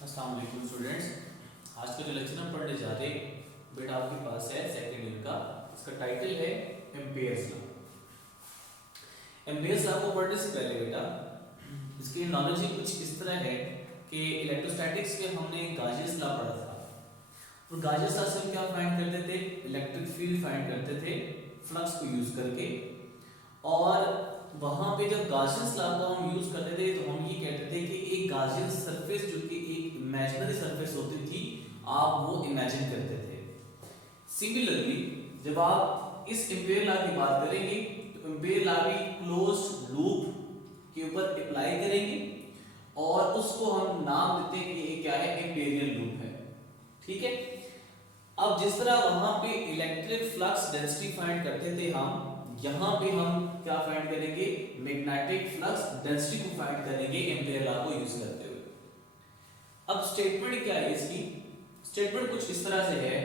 अस्सलाम वालेकुम स्टूडेंट्स। आज का जो लेक्चर हम पढ़ने जा रहे हैं बेटा आपके पास है सेकंड ईयर का। इसका टाइटल है एम्पेयर्स लॉ। एम्पेयर्स लॉ को पढ़ने से पहले बेटा इसकी नॉलेज ही कुछ इस तरह है कि इलेक्ट्रोस्टैटिक्स में हमने गाउसियन लॉ पढ़ा था और गाउसियन लॉ से हम क्या फाइंड करते थे, इलेक्ट्रिक फील्ड फाइंड करते थे फ्लक्स को यूज करके। और वहां पे जब गाउसियन लॉ को हम यूज करते थे तो हम ये कहते थे कि एक गाउसियन सरफेस जो कि एक इमेजिनरी सरफेस होती थी आप वो इमेजिन करते थे। सिमिलरली जब आप इस एम्पेयर लॉ की बात करेंगे तो एम्पेयर लॉ भी क्लोज्ड लूप के ऊपर अप्लाई करेंगे और उसको हम नाम देते हैं कि ये क्या है, एम्पेरियल लूप है। ठीक है। अब जिस तरह वहां पे इलेक्ट्रिक फ्लक्स डेंसिटी फाइंड करते थे हम, यहां पे हम क्या फाइंड करेंगे, मैग्नेटिक फ्लक्स डेंसिटी को फाइंड करेंगे एम्पेयर लॉ को यूज करते हुए। अब स्टेटमेंट क्या है इसकी, स्टेटमेंट कुछ इस तरह से है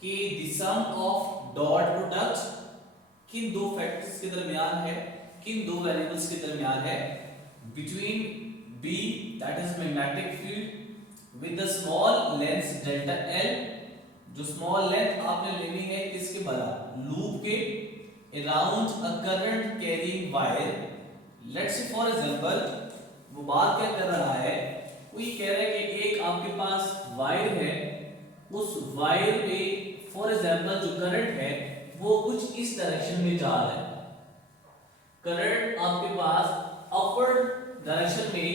कि the sum of dot product किन दो फैक्टर्स के दरमियान है, किन दो वेरिएबल्स के दरमियान है, between B that is magnetic field with the small length delta L, जो स्मॉल लेंथ आपने लेनी है किसके बराबर, लूप के around a current carrying wire। let's say for example वो बात क्या कर रहा है, वो ये कह रहा है कि एक आपके पास वायर है, उस वायर पे फॉर एग्जांपल जो करंट है वो कुछ इस डायरेक्शन में जा रहा है। करंट आपके पास अपवर्ड डायरेक्शन में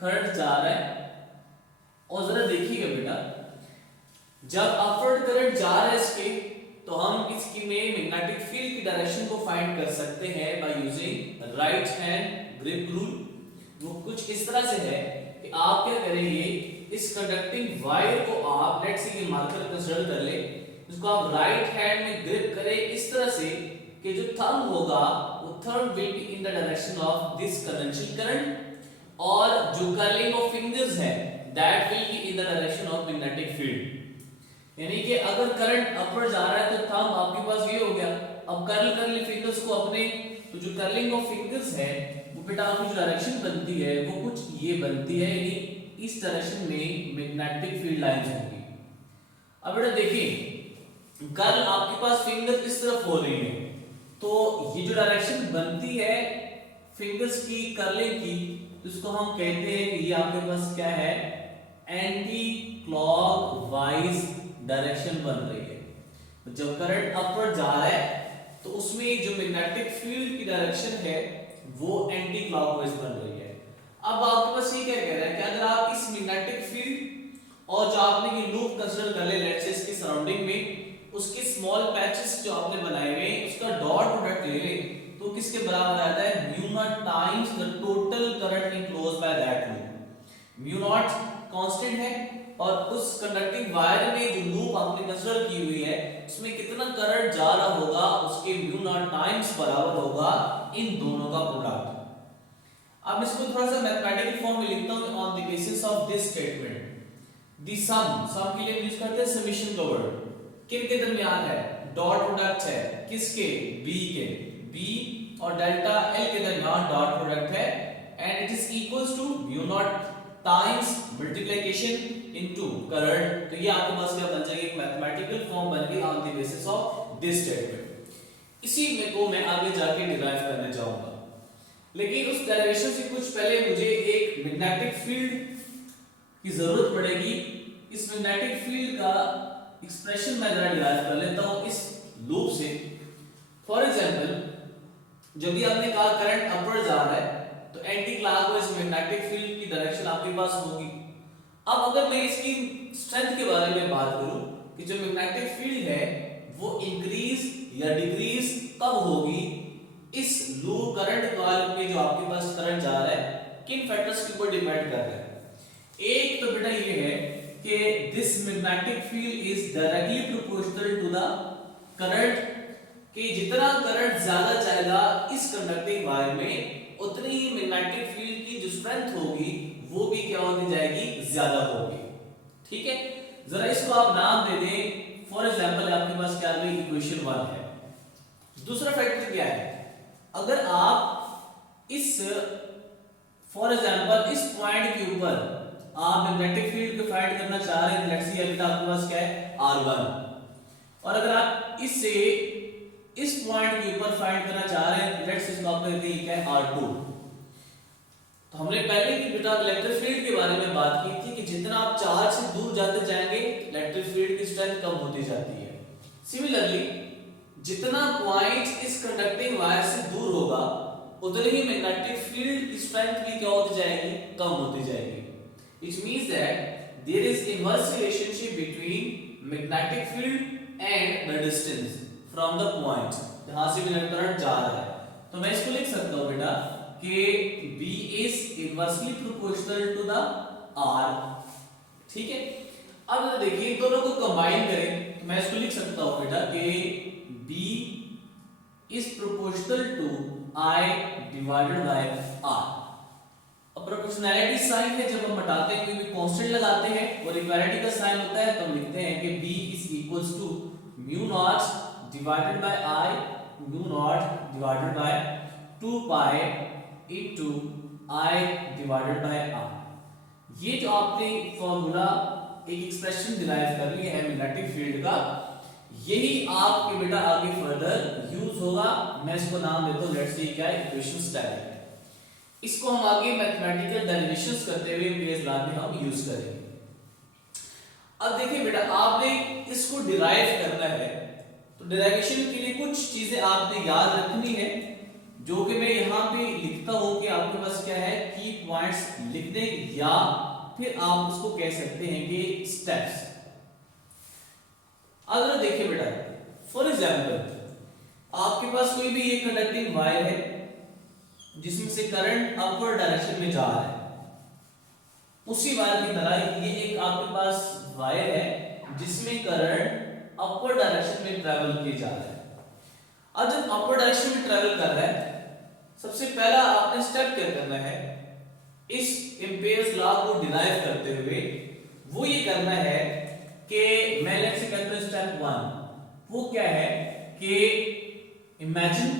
करंट जा रहा है। और जरा देखिएगा बेटा, जब अपवर्ड करंट जा रहा है इसके तो हम इसकी में मैग्नेटिक फील्ड की डायरेक्शन को फाइंड कर सकते हैं by using right hand grip rule. वो कुछ इस तरह से है कि आप क्या करेंगे, इस कंडक्टिंग वायर को आप लेट्स से ये मार्कर कंसीडर कर ले, इसको आप राइट हैंड में ग्रिप करें इस तरह से कि जो थंब होगा वो thumb will be in the direction of this conventional current और जो कर्लिंग ऑफ फिंगर्स है that will be in the direction of magnetic field. यानी कि अगर करंट अपवर्ड जा रहा है तो थंब आपके पास ये हो गया। अब कर्ल कर ले फिंगर्स को अपने, तो जो कर्लिंग ऑफ फिंगर्स है वो बेटा आपकी जो डायरेक्शन बनती है वो कुछ ये बनती है, यानी इस डायरेक्शन में मैग्नेटिक फील्ड लाइंस होगी। अब बेटा देखिए, कर्ल आपके पास फिंगर्स इस तरफ हो रही है तो ये जो डायरेक्शन बनती है फिंगर्स की कर्लिंग की, इसको हम कहते हैं कि ये आपके पास क्या है, एंटी क्लॉकवाइज डायरेक्शन बन रही है। जब करंट अपवर्ड जा रहा है तो उसमें जो मैग्नेटिक फील्ड की डायरेक्शन है वो एंटी क्लॉकवाइज बन रही है। अब आपके पास ये क्या कह रहा है कि अगर आप इस मैग्नेटिक फील्ड और जो आपने ये लूप कंसीडर कर ले लेट्स से इसकी सराउंडिंग में, उसके स्मॉल पैचेस जो आपने बनाए हुए उसका डॉट प्रोडक्ट ले ले तो किसके बराबर आता है, mu naught times the total current enclosed by that loop. Mu naught constant है और उस कंडक्टिंग वायर में जो लूप आपने कंसीडर की हुई है उसमें कितना करंट जा रहा होगा उसके म्यू नॉट टाइम्स बराबर होगा इन दोनों का प्रोडक्ट। अब इसको थोड़ा सा मैथमेटिकल फॉर्म में लिखता हूं on the basis of this statement. The sum के लिए यूज करते हैं समेशन का वर्ड, किन के दरमियान है, डॉट प्रोडक्ट है किसके, बी के, बी और डेल्टा एल के दरमियान डॉट प्रोडक्ट है and it is equals to mu naught times multiplication into current. तो ये आपके पास क्या बन जाएगी, एक मैथमेटिकल फॉर्म बन गई on the basis of this statement. इसी में को मैं आगे जाके डिराइव करने जाऊंगा, लेकिन उस डेरिवेशन से कुछ पहले मुझे एक मैग्नेटिक फील्ड की जरूरत पड़ेगी। इस मैग्नेटिक फील्ड का एक्सप्रेशन मैं जरा डिराइव कर लेता हूं इस लूप से। फॉर एग्जांपल जब भी आपने कहा करंट अपवर्ड जा रहा है तो एंटी क्लॉकवाइज मैग्नेटिक फील्ड की डायरेक्शन आपके पास होगी। अब अगर मैं इसकी स्ट्रेंथ के बारे में बात करूं कि जो मैग्नेटिक फील्ड है वो इंक्रीज या डिक्रीज कब होगी, इस लूप करंट कॉइल में जो आपके पास करंट जा रहा है किन फैक्टर्स के ऊपर डिपेंड कर रहा है। एक तो बेटा ये है कि this magnetic field is directly proportional to the current, कि जितना करंट ज्यादा जाएगा इस कंडक्टिंग वायर में उतनी ही मैग्नेटिक फील्ड की जो स्ट्रेंथ होगी वो भी क्या होती जाएगी, ज्यादा होगी। ठीक है, जरा इसको आप नाम दे दें, फॉर एग्जांपल आपके पास क्या है, इक्वेशन 1 है। दूसरा फैक्टर क्या है, अगर आप इस फॉर एग्जांपल इस पॉइंट के ऊपर आप मैग्नेटिक फील्ड को फाइंड करना चाह रहे हैं, लेट्स सी अभी आपके पास क्या है R1, और अगर आप इससे इस पॉइंट के ऊपर फाइंड करना चाह रहे हैं, लेट्स इसको आप कहते हैं क्या है R2। तो हमने पहले की बेटा इलेक्ट्रिक फील्ड के बारे में बात की थी कि जितना आप चार्ज से दूर जाते जाएंगे इलेक्ट्रिक फील्ड की स्ट्रेंथ कम होती जाती है। सिमिलरली जितना पॉइंट इस कंडक्टिंग वायर से दूर होगा उतनी ही मैग्नेटिक फील्ड की स्ट्रेंथ भी क्या होती जाएगी, कम होती जाएगी। It means that there is inverse relationship between magnetic field and the distance from the point जहां से इलेक्ट्रॉन जा रहा है। तो मैं इसको लिख सकता हूं बेटा कि B is inversely proportional to the R, ठीक है। अब देखिए दोनों को कंबाइन करें तो मैं इसको लिख सकता हूं बेटा कि B is proportional to I divided by R। अब प्रोपोर्शनैलिटी साइन है, जब हम हटाते हैं कोई भी कांस्टेंट लगाते हैं और इक्वालिटी का साइन होता है तो हम लिखते हैं कि B is equals to mu naught divided by I, mu naught divided by 2 pi into I divided by R। ये जो आपने फॉर्मूला एक एक्सप्रेशन डिराइव कर लिया है मैग्नेटिक फील्ड का, यही आपके बेटा आगे फर्दर यूज होगा। मैं इसको नाम देता हूं लेट्स सी क्या है, इक्वेशंस डायरेक्ट। इसको हम आगे मैथमेटिकल डेरिवेशंस करते हुए बेस लॉ में हम यूज करेंगे। अब देखिए बेटा आपने इसको डिराइव करना है तो डेरिवेशन के लिए कुछ चीजें आपने याद रखनी है जो कि मैं यहाँ पे लिखता हूं कि आपके पास क्या है की पॉइंट्स लिखने, या फिर आप उसको कह सकते हैं कि स्टेप्स। अगर देखिए बेटा फॉर एग्जांपल आपके पास कोई भी ये कंडक्टिंग वायर है जिसमें से करंट अपवर्ड डायरेक्शन में जा रहा है, उसी वायर की तरह ये एक आपके पास वायर है जिसमें करंट अपवर्ड डायरेक्शन में ट्रेवल किया जा रहा है। अब जब अपवर्ड डायरेक्शन में ट्रेवल कर रहा है सबसे पहला आपने स्टेप क्या करना है, इस एम्पियर्स लॉ को डिराइव करते हुए वो ये करना है कि मैं लेट्स से कहता हूं स्टेप 1, वो क्या है कि इमेजिन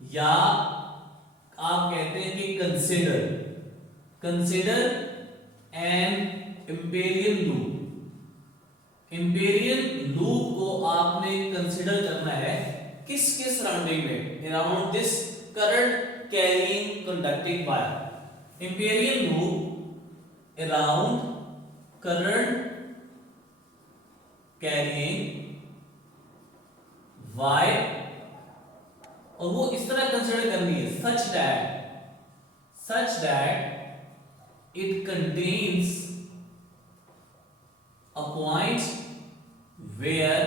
या आप कहते हैं कि consider an Amperian loop. Amperian loop को आपने कंसीडर करना है किसके सराउंडिंग में, around this current carrying conducting wire. Amperian loop around current carrying wire, और वो इस तरह कंसीडर करनी है such that it contains a point where,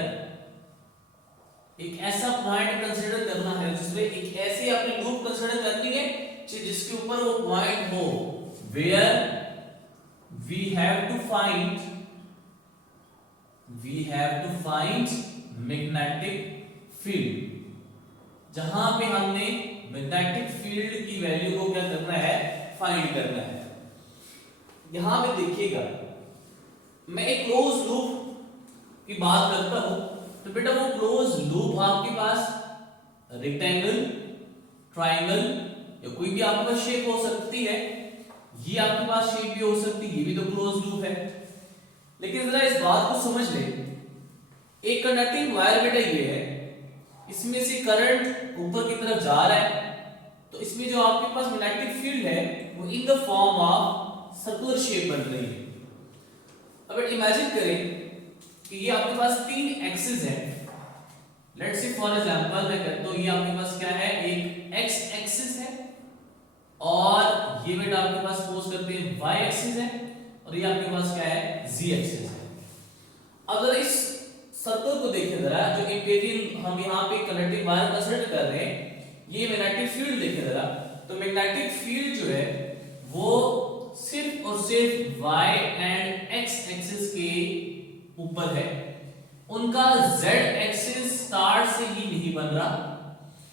एक ऐसा पॉइंट कंसीडर करना है जिसमें एक ऐसी आपने लूप कंसीडर करनी है जिसके ऊपर वो पॉइंट हो where we have to find magnetic field, जहां पे हमने मैग्नेटिक फील्ड की वैल्यू को क्या करना है, फाइंड करना है। यहां पे देखिएगा मैं एक क्लोज लूप की बात करता हूं तो बेटा वो क्लोज लूप आपके पास रेक्टेंगल, ट्रायंगल या कोई भी आपके पास शेप हो सकती है, ये आपके पास शेप भी हो सकती है, ये भी तो क्लोज लूप है। लेकिन जरा इस बात को समझ ले, एक कंडक्टिंग वायर बेटा ये है, इसमें से करंट ऊपर की तरफ जा रहा है, तो इसमें जो आपके पास मैग्नेटिक फील्ड है वो in the form of circular shape बन रही है। अब इमेजिन करें कि ये आपके पास 3 एक्सिस है। लेट्स से फॉर एग्जांपल मैं कहता हूं ये आपके पास क्या है, एक एक्स एक्सिस है और ये बेटा आपके पास सपोज करते हैं वाई एक्सिस है और ये आपके पास क्या है, जी एक्सिस है। अगर इस सर्कल को देखें जरा, जो इंपेरियल हम यहाँ पे कंडक्टिंग वायर कंसीडर कर रहे हैं, ये मैग्नेटिक फील्ड देखें जरा, तो मैग्नेटिक फील्ड जो है वो सिर्फ और सिर्फ y एंड x एक्सिस के ऊपर है, उनका z एक्सिस स्टार्ट से ही नहीं बन रहा।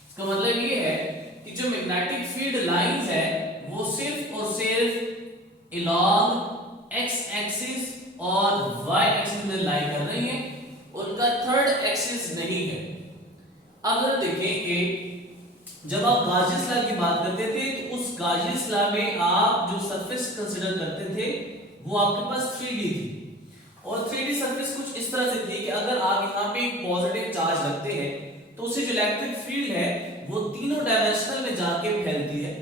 इसका मतलब ये है कि जो मैग्नेटिक फील्ड लाइंस है वो सिर्फ और सिर्फ along x एक्सिस और y एक्सिस में लाइन कर रही है, उनका थर्ड एक्सिस नहीं है। अगर देखें कि जब आप गाजियस लॉ की बात करते थे तो उस गाजियस लॉ में आप जो सरफेस कंसीडर करते थे वो आपके पास 3D थी, और 3D सरफेस कुछ इस तरह से थी कि अगर आप यहाँ पे एक पॉजिटिव चार्ज रखते हैं तो उससे जो इलेक्ट्रिक फील्ड है वो तीनों डायमेंशनल में जाके फैलती है,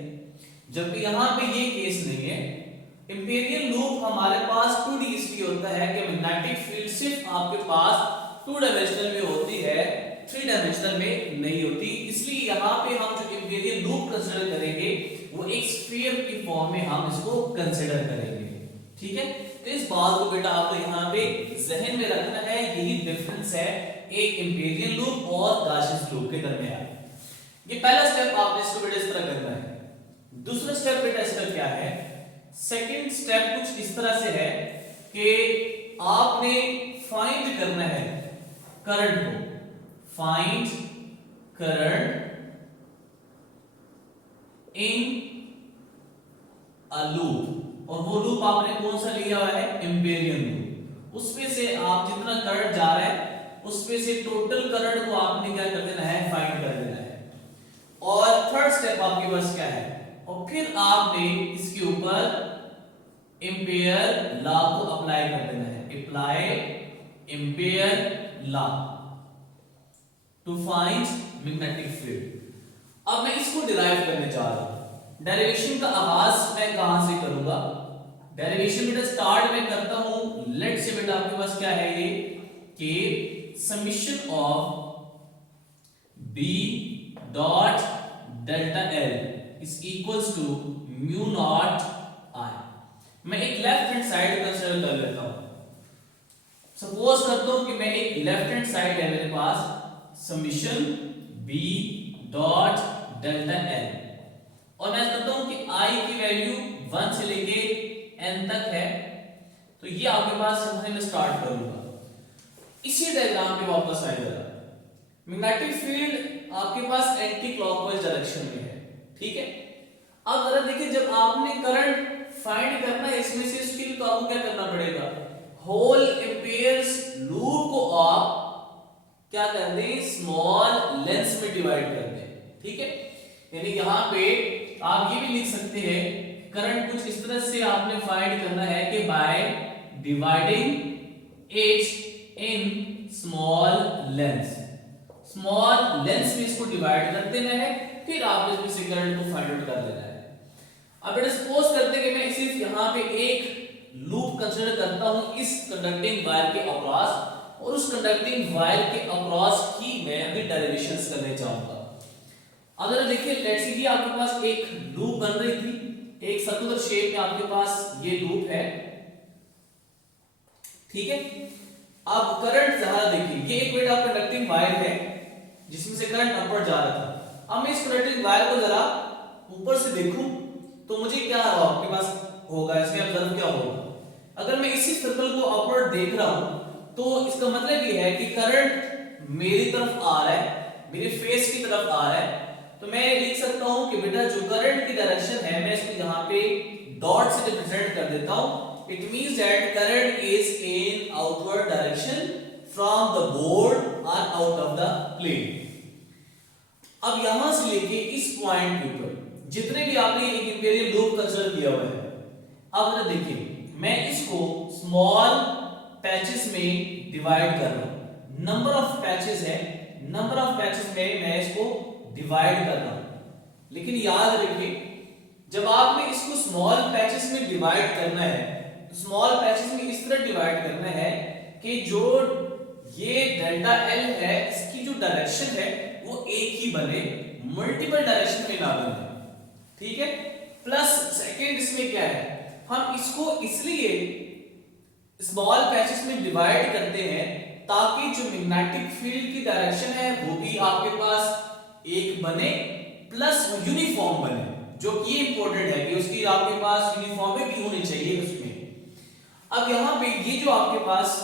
जबकि यहाँ पे ये केस नहीं है। इंपीरियल लूप हमारे पास 2D इसलिए होता है कि मैग्नेटिक फील्ड सिर्फ आपके पास 2 डायमेंशनल में होती है, 3 डायमेंशनल में नहीं होती। इसलिए यहाँ पे हम जो इंपीरियल लूप कंसीडर करेंगे वो एक स्फीयर की फॉर्म में हम इसको कंसीडर करेंगे, ठीक है। तो इस बात को बेटा आपको यहाँ पे जहन में रखना है, यही डिफरेंस है एक इंपीरियल लूप और गासियस लूप के दरमियान। ये पहला स्टेप आपने इसको बेटा इस तरह करना है। दूसरा स्टेप बेटा इसका क्या है, सेकंड स्टेप कुछ इस तरह से है कि आपने फाइंड करना है करंट को, find current in a loop, और वो लूप आपने कौन सा लिया हुआ है, इंपीरियल लूप। उसमें से आप जितना करंट जा रहा है उसमें से टोटल करंट को आपने क्या कर देना है, फाइंड कर देना है। और थर्ड स्टेप आपके पास क्या है, और फिर आपने इसके ऊपर एम्पियर लॉ को अप्लाई कर देना है, apply ampere law to find magnetic field. अब मैं इसको डिराइव करने जा रहा हूं। डेरिवेशन का आगाज मैं कहां से करूंगा, डेरिवेशन बेटा स्टार्ट में करता हूं, लेट से बेटा आपके पास क्या है ये कि summation of B dot delta L is equals to mu naught I. मैं एक लेफ्ट हैंड साइड कंसीडर कर लेता हूं। सपोज करता हूं कि मैं एक लेफ्ट हैंड साइड है मेरे पास, summation B dot delta L, और मैं कहता हूं कि आई की वैल्यू 1 से लेके n तक है। तो ये आपके पास समझने में स्टार्ट करूंगा। इसी डायग्राम पे वापस आए जरा, मैग्नेटिक फील्ड आपके पास एंटी क्लॉकवाइज डायरेक्शन में है, ठीक है। अब जरा देखिए, जब आपने करंट फाइंड करना है इसमें से, इसके लिए तो आपको क्या करना पड़ेगा, होल एम्पियर्स लूप को आप क्या कर दें, स्मॉल लेंस में डिवाइड कर दें, ठीक है। यानी यहां पे आप ये भी लिख सकते हैं, करंट कुछ इस तरह से आपने फाइंड करना है कि by dividing it in small lens, small lens में इसको डिवाइड कर देना है, फिर आप इसमें से करंट को फाइंड आउट कर लेना है। अब बेटा सपोज करते हैं कि मैं सिर्फ यहां पे एक लूप कंसीडर करता हूं इस कंडक्टिंग वायर के अक्रॉस, और उस कंडक्टिंग वायर के अक्रॉस ही मैं अभी डेरिवेशंस करने चाहूंगा। अगर देखिए लेट्स से कि आपके पास एक लूप बन रही थी, एक सर्कुलर शेप में आपके पास ये लूप है, ठीक है। अब करंट जा रहा, देखिए ये एक बेटा कंडक्टिंग वायर है जिसमें से करंट अपवर्ड जा रहा था। अब मैं इस कंडक्टिंग वायर को जरा ऊपर से देखूं तो मुझे क्या आपके पास होगा, इसके ऑब्जर्व क्या होगा। अगर मैं इसी सर्कल को अपवर्ड देख रहा हूं तो इसका मतलब ये है कि करंट मेरी तरफ आ रहा है, मेरे फेस की तरफ आ रहा है। तो मैं लिख सकता हूं कि बेटा जो करंट की डायरेक्शन है मैं इसको यहां पे डॉट से रिप्रेजेंट कर देता हूं। It means that current is in outward direction from the board or out of the plane. अब यहां से लेके इस पॉइंट के ऊपर जितने भी आपने एक इंपीरियल लूप कंसीडर किया हुआ है, अब जरा देखिए मैं इसको स्मॉल पैचेस में डिवाइड कर रहा हूं। नंबर ऑफ पैचेस है, नंबर ऑफ पैचेस में मैं इसको डिवाइड कर रहा हूं। लेकिन याद रखिए जब आपने इसको स्मॉल पैचेस में डिवाइड करना है, स्मॉल पैचेस में इस तरह डिवाइड करना है कि जो ये डेल्टा एल है इसकी जो डायरेक्शन है वो एक ही बने, मल्टीपल डायरेक्शन में ना बने, ठीक है। प्लस सेकंड इसमें क्या है, हम इसको इसलिए स्मॉल पैचेस में डिवाइड करते हैं ताकि जो मैग्नेटिक फील्ड की डायरेक्शन है वो भी आपके पास एक बने, प्लस यूनिफॉर्म बने, जो कि इंपॉर्टेंट है कि उसकी आपके पास यूनिफॉर्मिटी होनी चाहिए उसमें। अब यहां पे ये जो आपके पास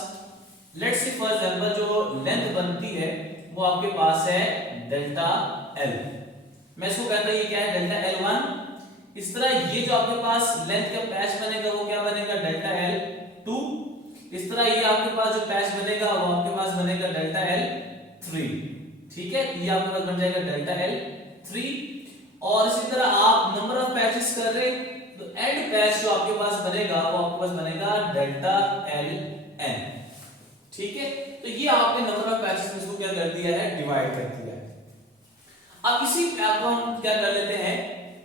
लेट्स से फॉर एग्जांपल जो लेंथ बनती है वो आपके पास है डेल्टा एल, मैं इसको कहता हूं ये क्या है, डेल्टा एल 1। इस तरह ये जो आपके पास लेंथ का पैच बनेगा वो क्या बनेगा, डेल्टा एल 2। इस तरह ये आपके पास जो पैच बनेगा वो आपके पास बनेगा डेल्टा एल 3, ठीक है। ये आपके पास बन जाएगा डेल्टा एल 3। और इसी तरह आप नंबर ऑफ पैचेस कर रहे हैं तो एंड पैच जो आपके पास बनेगा वो आपके पास बनेगा डेल्टा एल एन। ठीक है, तो ये आपने नंबर ऑफ पैचेस में इसको क्या कर दिया है, डिवाइड कर दिया है। अब इसी ऐप को हम क्या कर लेते हैं,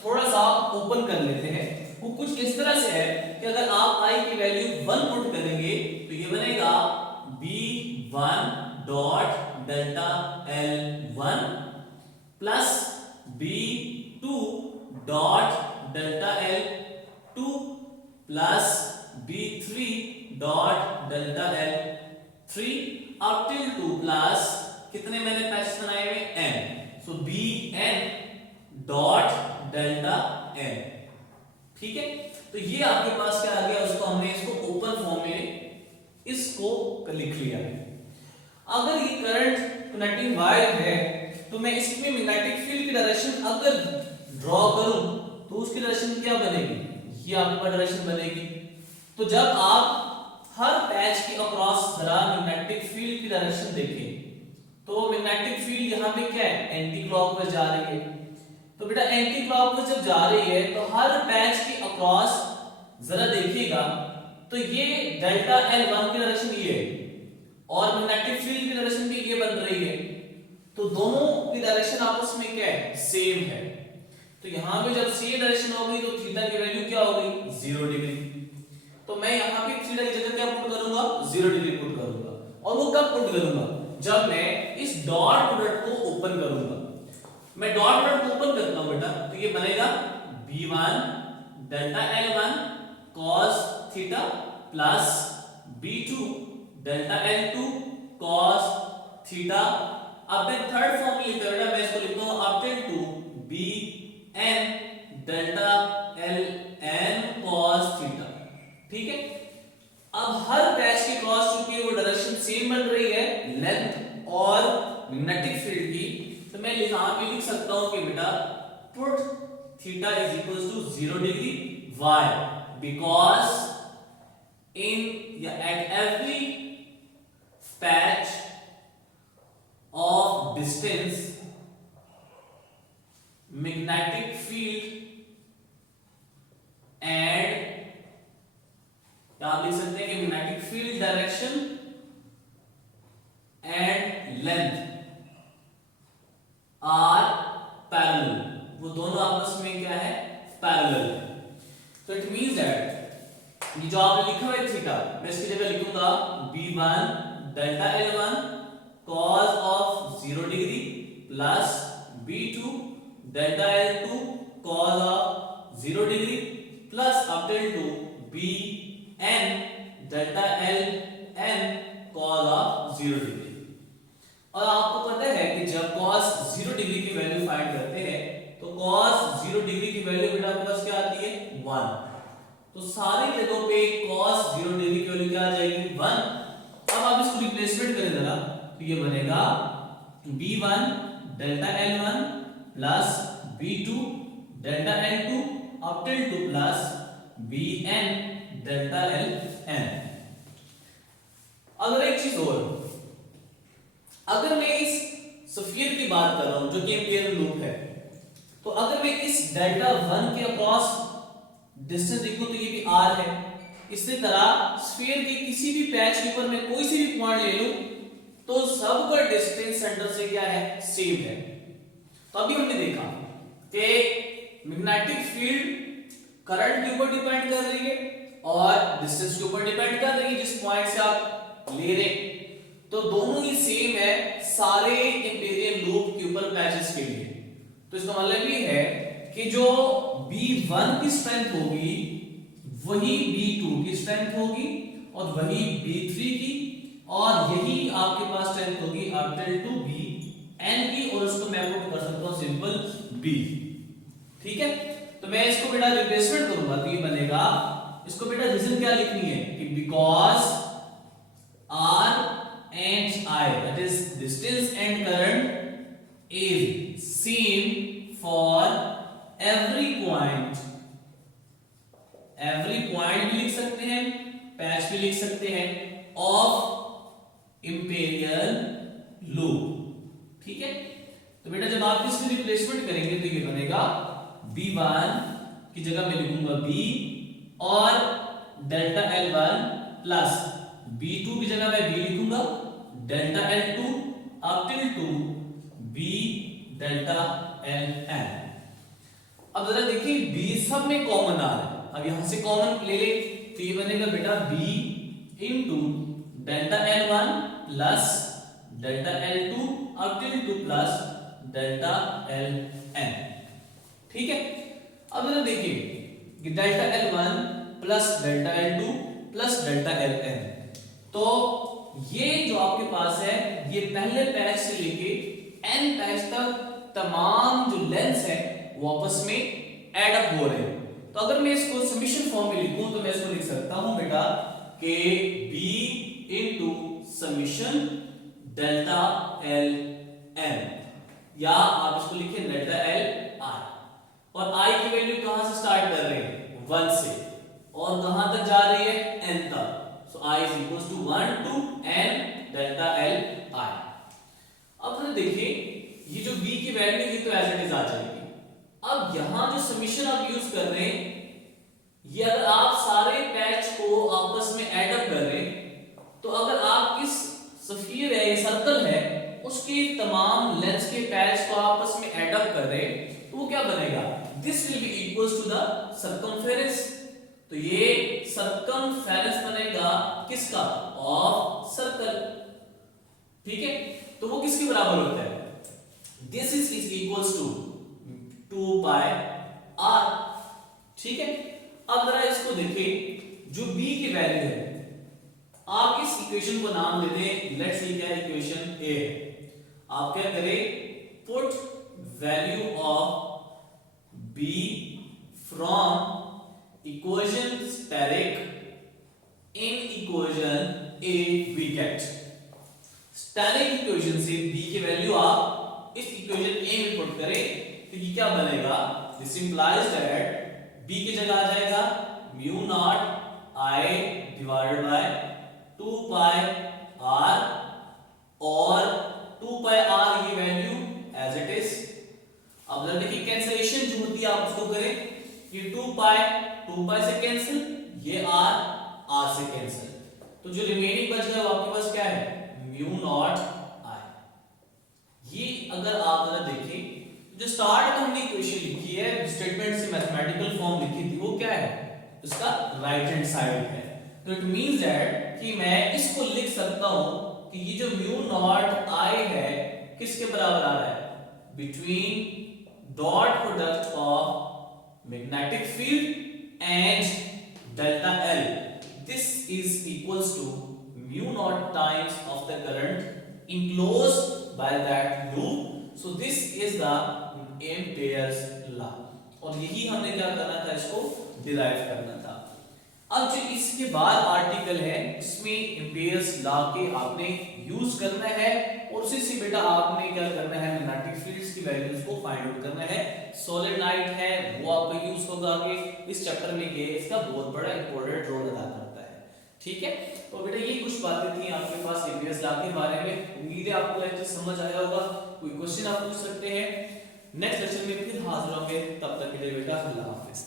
थोड़ा सा ओपन कर लेते हैं। वो कुछ इस तरह से है कि अगर आप i की वैल्यू 1 पुट करेंगे तो ये बनेगा b1 dot delta l1 plus b2 dot delta l2 plus b3 dot delta l3 up till 2 plus कितने मैंने पैचेस बनाए हुए n, सो bn डॉट डेल्टा n। ठीक है, तो ये आपके पास क्या आ गया, उसको हमने इसको ओपन फॉर्म में इसको लिख लिया है। अगर ये करंट कनेक्टिंग वायर है तो मैं इसमें मैग्नेटिक फील्ड की डायरेक्शन अगर ड्रॉ करूं तो उसकी डायरेक्शन क्या बनेगी, ये आपका डायरेक्शन बनेगी। तो जब आप हर पैच के अक्रॉस जरा मैग्नेटिक फील्ड की डायरेक्शन देखें तो मैग्नेटिक फील्ड यहाँ पे क्या है, एंटी क्लॉकवाइज जा रही है। तो बेटा एंटी क्लॉकवाइज जब जा रही है तो हर पैच के अक्रॉस जरा देखिएगा तो ये डेल्टा L1 की डायरेक्शन ये है और मैग्नेटिक फील्ड की डायरेक्शन भी ये बन रही है, तो दोनों की डायरेक्शन आपस में क्या है, सेम है। तो यहाँ पे जब सेम डायरेक्शन हो गई तो थीटा की वैल्यू क्या हो गई, 0 डिग्री। तो मैं यहाँ पे थीटा की जगह क्या पुट करूंगा, 0 डिग्री पुट करूंगा। और वो कब पुट करूंगा, जब मैं इस डॉट प्रोडक्ट को ओपन करूंगा। मैं डॉट प्रोडक्ट को ओपन करता हूं बेटा तो ये बनेगा b1 delta l1 cos theta plus b2 delta l2 cos theta. अब मैं थर्ड फॉर्म में लिखता हूं, मैं इसको लिखता हूं up till 2 bn delta ln cos theta. ठीक है, अब हर पैच के क्रॉस चूंकि वो डायरेक्शन सेम बन रही है लेंथ और मैग्नेटिक फील्ड की, तो मैं यहां पे लिख सकता हूं कि बेटा put theta is equals to 0 degree. Why, because in या at every patch of distance magnetic field and, आप लिख सकते हैं कि magnetic field direction and length are parallel, वो दोनों आपस में क्या है, पैरेलल। तो इट मींस दैट ये जो आपने लिखा है थीटा, मैं इसकी जगह लिखूंगा b1 delta l1 cos of 0 degree plus b2 delta l2 cos of 0 degree plus up till 2 bn delta ln cos of 0 degree. और आपको पता है कि जब cos 0 डिग्री की वैल्यू फाइंड करते हैं तो cos 0 डिग्री की वैल्यू बेटा आपके पास क्या आती है, 1। तो सारी जगहों पे cos 0 डिग्री की वैल्यू क्या आ जाएगी, 1। अब आप इसको रिप्लेसमेंट करें जरा तो ये बनेगा b1 delta l1 plus b2 delta l2 up till 2 plus bn delta ln। अगर एक चीज और, अगर मैं इस स्फीयर की बात कर रहा हूं जो कि एम्पियर लूप है, तो अगर मैं इस डेल्टा 1 के अक्रॉस डिस्टेंस देखूं तो ये भी r है। इसी तरह स्फीयर के किसी भी पैच के ऊपर मैं कोई सी भी पॉइंट ले लूं तो सबका डिस्टेंस सेंटर से क्या है, सेम है। तो अभी हमने देखा कि मैग्नेटिक फील्ड करंट के ऊपर डिपेंड कर रही है और डिस्टेंस के ऊपर डिपेंड कर रही है जिस पॉइंट से आप ले रहे, तो दोनों ही सेम है सारे एम्पिरियल लूप के ऊपर पैचेस के लिए। तो इसका मतलब ये है कि जो B1 की स्ट्रेंथ होगी वही B2 की स्ट्रेंथ होगी और वही B3 की, और यही आपके पास स्ट्रेंथ होगी अप टिल टू Bn की, और उसको मैं पुट कर सकता हूं सिंपल B। ठीक है, तो मैं इसको बेटा रिप्लेसमेंट करूंगा तो ये बनेगा, इसको बेटा रीजन क्या लिखनी है कि because R and I, that is distance and current, is same for every point। every point भी लिख सकते हैं, पैच भी लिख सकते हैं ऑफ इंपीरियल लूप। ठीक है, तो बेटा जब आप इसमें रिप्लेसमेंट करेंगे तो ये बनेगा V1 की जगह मैं लिखूंगा B और डेल्टा L1 प्लस B2 की जगह मैं B लिखूंगा delta L2 up till two B delta Ln। अब जरा देखिए B सब में कॉमन आ रहा है, अब यहां से कॉमन ले ले तो ये बनेगा बेटा B into delta L1 plus delta L2 up till two plus delta Ln। ठीक है, अब जरा देखिए कि delta L1 plus delta L2 plus delta Ln, तो ये जो आपके पास है ये पहले पैच से लेके n पैच तक तमाम जो लेंथ है वो आपस में ऐड अप हो रहे हैं। तो अगर मैं इसको समीशन फॉर्म में लिखूं तो मैं इसको लिख सकता हूं बेटा कि b into summation delta Ln, या आप इसको लिखिए डेल्टा Li, और i की वैल्यू कहां से स्टार्ट कर रहे हैं 1 से और कहां तक जा रही है n तक, so i is equals to 1 to n delta Li। अब तो देखिए ये जो b की वैल्यू है तो एज इट इज आ जाएगी। अब यहां जो समीशन आप यूज कर रहे हैं ये अगर आप सारे पैच को आपस में ऐड अप कर रहे हैं तो अगर आप इस स्फीयर है, सर्कल है, उसके तमाम लेंथ के पैच को आपस में ऐड अप कर रहे हैं तो वो क्या बनेगा, this will be equals to the circumference. तो ये सर्कमफेरेंस बनेगा किसका, ऑफ सर्कल। ठीक है, तो वो किसके बराबर होता है, this is equals to 2 pi r। ठीक है, अब जरा इसको देखिए जो b की वैल्यू है, आप इस इक्वेशन को नाम दे दें, लेट्स सी क्या इक्वेशन a है। आप क्या करें, put value of b from equation asterisk in equation a we get। Asterisk equation से b की वैल्यू आप इस इक्वेशन a में पुट करें तो ये क्या बनेगा, दिस इंप्लाइज दैट b की जगह आ जाएगा mu naught i divided by 2 pi r, और 2 पाई r की वैल्यू एज इट इज। अब जरा देखिए कैंसिलेशन जो होती है आप उसको करें, ये 2 पाई से कैंसिल, ये r से कैंसिल, तो जो रिमेनिंग बच गया वो आपके पास क्या है, म्यू नॉट i। ये अगर आप जरा देखें जो स्टार्ट में हमने इक्वेशन लिखी है, स्टेटमेंट से मैथमेटिकल फॉर्म लिखी थी, वो क्या है, उसका राइट हैंड साइड है। तो इट मींस दैट कि मैं इसको लिख सकता हूं कि ये जो म्यू नॉट i है किसके बराबर आ रहा है, between dot product of magnetic field and delta L। This is equals to mu naught times of the current enclosed by that loop। so this is the Ampere's law, और यही हमने क्या करना था, इसको डिराइव करना था। अब जो इसके बाद आर्टिकल है इसमें एम्पेयर्स लॉ के आपने यूज करना है, और उसी से बेटा आपने क्या करना है, मैग्नेटिक फील्ड्स की वैल्यूज को फाइंड आउट करना है। सोलेनोइड है वो आपका यूज होगा आगे इस चैप्टर में, ये इसका बहुत बड़ा इंपॉर्टेंट रोल अदा करता है। ठीक है, तो बेटा ये कुछ बातें थी आपके पास एम्पेयर्स लॉ के बारे में। उम्मीद है आपको लेक्चर समझ आया होगा, कोई क्वेश्चन आप पूछ सकते हैं। नेक्स्ट लेक्चर में फिर हाजिर होंगे, तब तक के लिए बेटा अल्लाह हाफिज।